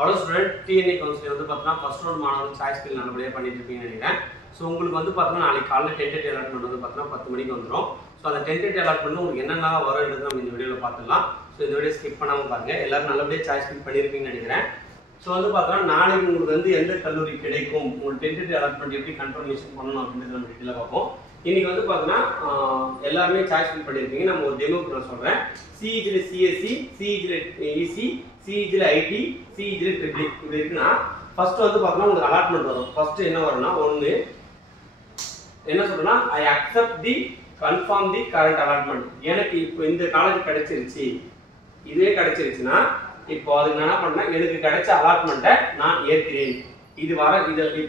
Hello student, DNA counselling வந்து பார்த்தீங்கன்னா first round மாணவர்கள் சாய்ஸ் ஃபில் நல்லபடியாக பண்ணிட்டு இருப்பீங்கன்னு நினைக்கிறேன். ஸோ உங்களுக்கு வந்து பார்த்தீங்கன்னா நாளைக்கு காலையில் டென்டேட்டிவ் அலாட்மெண்ட் வந்து பார்த்தீங்கன்னா 10 மணிக்கு வந்துடும். ஸோ அந்த டென்டேட்டிவ் அலாட்மெண்ட் உங்களுக்கு என்னென்ன வரும்ன்றது நம்ம இந்த வீடியோவில் பார்த்துக்கலாம். ஸோ இந்த வீடியோ ஸ்கிப் பண்ணாமல் பாருங்க. எல்லாரும் நல்லபடியாக சாய்ஸ் ஃபில் பண்ணியிருப்பீங்கன்னு நினைக்கிறேன். ஸோ வந்து பார்த்தீங்கன்னா நாளைக்கு உங்களுக்கு வந்து எந்த கல்லூரி கிடைக்கும், உங்களுக்கு டென்டேட்டிவ் அலாட்மெண்ட் எப்படி கன்ஃபர்மேஷன் பண்ணணும் அப்படின்றது நம்ம டீட்டெயிலாக பார்ப்போம். இன்னைக்கு வந்து பார்த்தீங்கன்னா எல்லாருமே சாய்ஸ் ஃபில் பண்ணியிருப்பீங்க. நம்ம ஒரு டெமோக்கு நான் சொல்கிறேன். சிஇஜியில் சிஎஸ்சி, சிஇஜியில் இசி, சிஇஜியில் ஐடி, சிஇஜியில் ட்ரிபிள் இப்படி இருக்குன்னா ஃபர்ஸ்ட் வந்து பார்த்தீங்கன்னா உங்களுக்கு அலாட்மெண்ட் வரும். ஃபர்ஸ்ட் என்ன வரும்னா, ஒன்று என்ன சொல்றேன்னா, I accept the confirm the current allotment. எனக்கு இப்போ இந்த காலேஜ் கிடைச்சிருச்சு, இதுவே கிடைச்சிருச்சுன்னா இப்போ அதுக்கு என்ன பண்ணா, எனக்கு கிடைச்ச அலாட்மெண்ட்டை நான் ஏற்கிறேன். இது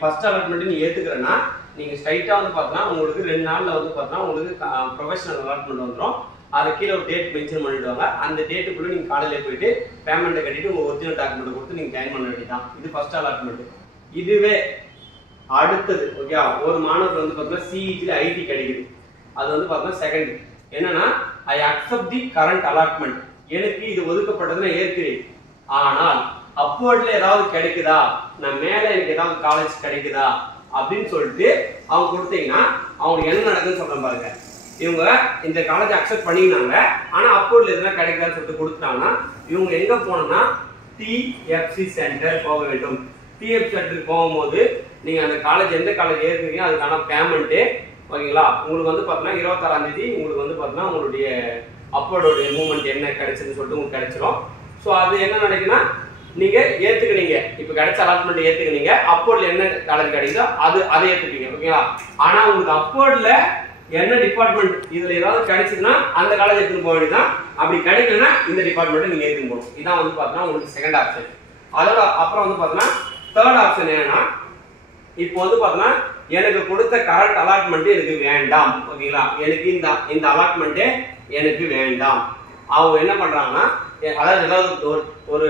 ஃபர்ஸ்ட் அலாட்மெண்ட் நீ ஏத்துக்கிறேன்னா நீங்க ஸ்ட்ரைட்டா வந்து பார்த்தீங்கன்னா உங்களுக்கு 2 நாள்ல வந்து பார்த்தீங்கன்னா உங்களுக்கு ப்ரொஃபஷனல் அலாட்மெண்ட் வந்துடும். அது கீழே ஒரு டேட் மென்ஷன் பண்ணிடுவாங்க. அந்த டேட்டுக்குள்ள நீங்க காலையில போயிட்டு பேமெண்ட்டை கட்டிட்டு உங்க ஒரிஜினல் டாக்குமெண்ட் கொடுத்து நீங்க ஜாயின் பண்ண வேண்டியதான். இது ஃபர்ஸ்ட் அலாட்மெண்ட். இதுவே அடுத்தது ஓகே, ஒரு மாணவர் வந்து பார்த்தீங்கன்னா சிஇஜியில் ஐடி கிடைக்குது. அது வந்து பார்த்தீங்கன்னா செகண்ட் என்னன்னா, I accept the current allotment. எனக்கு இது ஒதுக்கப்பட்டதுன்னு ஏற்கிறேன். ஆனால் அப்போர்ட்ல ஏதாவது கிடைக்குதா, நான் மேல எனக்கு ஏதாவது காலேஜ் கிடைக்குதா அப்படின்னு சொல்லிட்டு அவங்க கொடுத்தீங்கன்னா அவங்களுக்கு என்ன நடக்குதுன்னு சொல்றேன் பாருங்க. இவங்க இந்த காலேஜ் அக்செப்ட் பண்ணினாங்க, ஆனா அப்போர்ட்ல எதுனா கிடைக்குதான்னு சொல்லிட்டு கொடுத்துட்டாங்கன்னா இவங்க எங்க போனோம்னா டிஎஃப்சி சென்டர் போக வேண்டும். டிஎஃப்சி சென்டருக்கு போகும்போது நீங்க அந்த காலேஜ் எந்த காலேஜ் ஏற்கிறீங்க அதுக்கான பேமெண்ட் ஓகேங்களா, உங்களுக்கு வந்து பார்த்தீங்கன்னா 26ஆம் தேதி உங்களுக்கு வந்து பார்த்தீங்கன்னா உங்களுடைய அப்போர்டோடைய மூவ்மெண்ட் என்ன கிடைச்சதுன்னு சொல்லிட்டு உங்களுக்கு கிடைச்சிடும். ஸோ அது என்ன நினைக்குன்னா, நீங்க ஏத்துக்கினீங்க, இப்ப கிடைச்ச அலாட்மெண்ட் ஏத்துக்கினீங்க, அப்போர்ட்ல என்ன காலேஜ் கிடைக்குதோ அதை ஏத்துப்பீங்க ஓகேங்களா. ஆனா உங்களுக்கு அப்போர்ட்ல என்ன டிபார்ட்மெண்ட் இதுல ஏதாவது கிடைச்சதுன்னா அந்த காலேஜ் எடுத்துட்டு போக வேண்டியதான். அப்படி கிடைக்கலன்னா இந்த டிபார்ட்மெண்ட் நீங்க ஏத்துக்கு போகணும். இதான் வந்து பார்த்தீங்கன்னா உங்களுக்கு செகண்ட் ஆப்ஷன். அதோட அப்புறம் வந்து பார்த்தீங்கன்னா தேர்ட் ஆப்ஷன் என்னன்னா, இப்போ வந்து பார்த்தீங்கன்னா எனக்கு கொடுத்த கரண்ட் அலாட்மெண்ட் எனக்கு வேண்டாம் ஓகேங்களா, எனக்கு இந்த அலாட்மெண்ட்டே எனக்கு வேண்டாம். அவங்க என்ன பண்றாங்கன்னா, அதாவது ஏதாவது ஒரு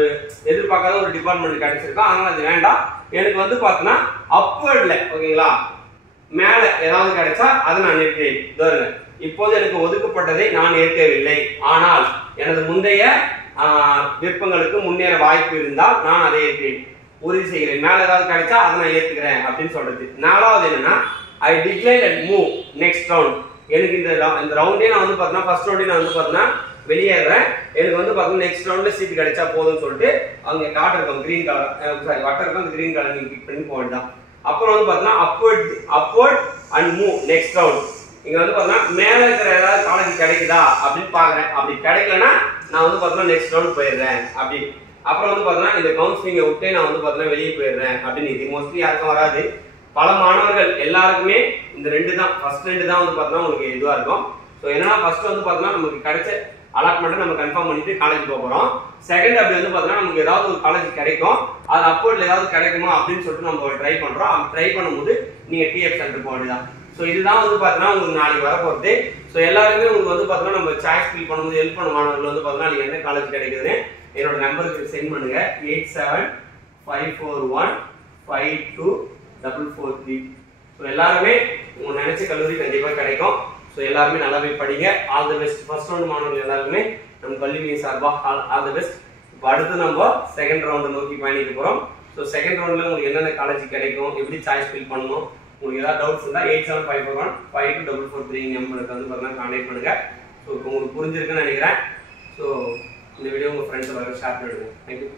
எதிர்பார்க்காத ஒரு டிபார்ட்மெண்ட் கிடைச்சிருக்கா, அதனால அது வேண்டாம், எனக்கு வந்து பார்த்தீங்கன்னா அப்போர்ட்ல ஓகேங்களா மேல ஏதாவது கிடைச்சா அதை நான் ஏற்கிறேன். இப்போது எனக்கு ஒதுக்கப்பட்டதை நான் ஏற்கவில்லை, ஆனால் எனது முந்தைய விருப்பங்களுக்கு முன்னேற வாய்ப்பு இருந்தால் நான் அதை ஏற்கிறேன், உறுதி செய்கிறேன். மேல ஏதாவது கிடைச்சா அதை நான் ஏத்துக்கிறேன் அப்படின்னு சொல்றது. நாலாவது என்னன்னா, I decline and move next round. எனக்கு இந்த ரவுண்டே நான் வந்து பார்த்தீங்கன்னா ஃபர்ஸ்ட் ரவுண்டே நான் வந்து பார்த்தீங்கன்னா வெளியேறேன், எனக்கு வந்து பார்த்தீங்கன்னா நெக்ஸ்ட் ரவுண்ட்ல சீட் கிடைச்சா போதும்னு சொல்லிட்டு அவங்க காட்டு இருக்கும் கிரீன் கலர், சாரி வட்டம் இருக்கும், அந்த கிரீன் கலர் நீங்க கிளிக் பண்ணி போக வேண்டாம். அப்புறம் வந்து பார்த்தீங்கன்னா upward and move next round. இங்க வந்து பார்த்தீங்கன்னா மேல இருக்கிற ஏதாவது காலேஜ் கிடைக்குதா அப்படின்னு பாக்குறேன். அப்படி கிடைக்கலன்னா நான் வந்து பார்த்தீங்கன்னா நெக்ஸ்ட் ரவுண்ட் போயிடுறேன் அப்படி. அப்புறம் வந்து பார்த்தீங்கன்னா இந்த கவுன்சிலிங்கை விட்டே நான் வந்து பார்த்தீங்கன்னா வெளியே போயிடுறேன் அப்படின்னு. இது மோஸ்ட்லி யாருக்கும் வராது. பல மாணவர்கள் எல்லாருக்குமே இந்த ஃபர்ஸ்ட் 2 தான் வந்து பார்த்தீங்கன்னா உங்களுக்கு இதுவா இருக்கும். ஸோ என்னன்னா ஃபர்ஸ்ட் வந்து பார்த்தீங்கன்னா நமக்கு கிடைச்ச அலாட்மெண்ட்டை நம்ம கன்ஃபார்ம் பண்ணிட்டு காலேஜ் போகிறோம். செகண்ட் அப்படி வந்து பார்த்தீங்கன்னா நமக்கு ஏதாவது ஒரு காலேஜ் கிடைக்கும், அது அப்போர்ட்ல ஏதாவது கிடைக்குமா அப்படின்னு சொல்லிட்டு நம்ம ட்ரை பண்றோம். அப்படி ட்ரை பண்ணும்போது நீங்க டிஎஃப் சென்டர் போக வேண்டியதான். ஸோ இதுதான் வந்து பார்த்தீங்கன்னா உங்களுக்கு நாளைக்கு வரப்போகுது. ஸோ எல்லாருமே உங்களுக்கு வந்து பார்த்தீங்கன்னா நம்ம சாய்ஸ் ஃபில் பண்ணும்போது ஹெல்ப் பண்ண மாணவர்கள் வந்து பார்த்தீங்கன்னா நீங்க என்ன காலேஜ் கிடைக்குதுன்னு என்னோட நம்பருக்கு சென்ட் பண்ணுங்க. 8754152443. ஸோ எல்லாருமே உங்க நினைச்ச கல்லூரி கண்டிப்பாக கிடைக்கும். ஸோ எல்லாருமே நல்லாவே படிங்க. All the best. First round மாணவர்கள் எல்லாருமே நம்ம கல்வி சார்பாக ஆல் தி பெஸ்ட். இப்போ அடுத்து நம்ம செகண்ட் ரவுண்ட் நோக்கி பயணிக்க போறோம். ஸோ செகண்ட் ரவுண்ட்ல உங்களுக்கு என்னென்ன காலேஜ் கிடைக்கும், எப்படி சாய்ஸ் ஃபில் பண்ணணும், உங்களுக்கு ஏதாவது டவுட்ஸ் இருந்தால் 8754152443 நம்பருக்கு வந்து பார்த்தீங்கன்னா கான்டாக்ட் பண்ணுங்க. ஸோ இப்போ உங்களுக்கு புரிஞ்சிருக்குன்னு நினைக்கிறேன். ஸோ இந்த வீடியோ உங்கள் ஃப்ரெண்ட்ஸ் எல்லாரும் ஷேர் பண்ணிடுங்க. தேங்க்யூ.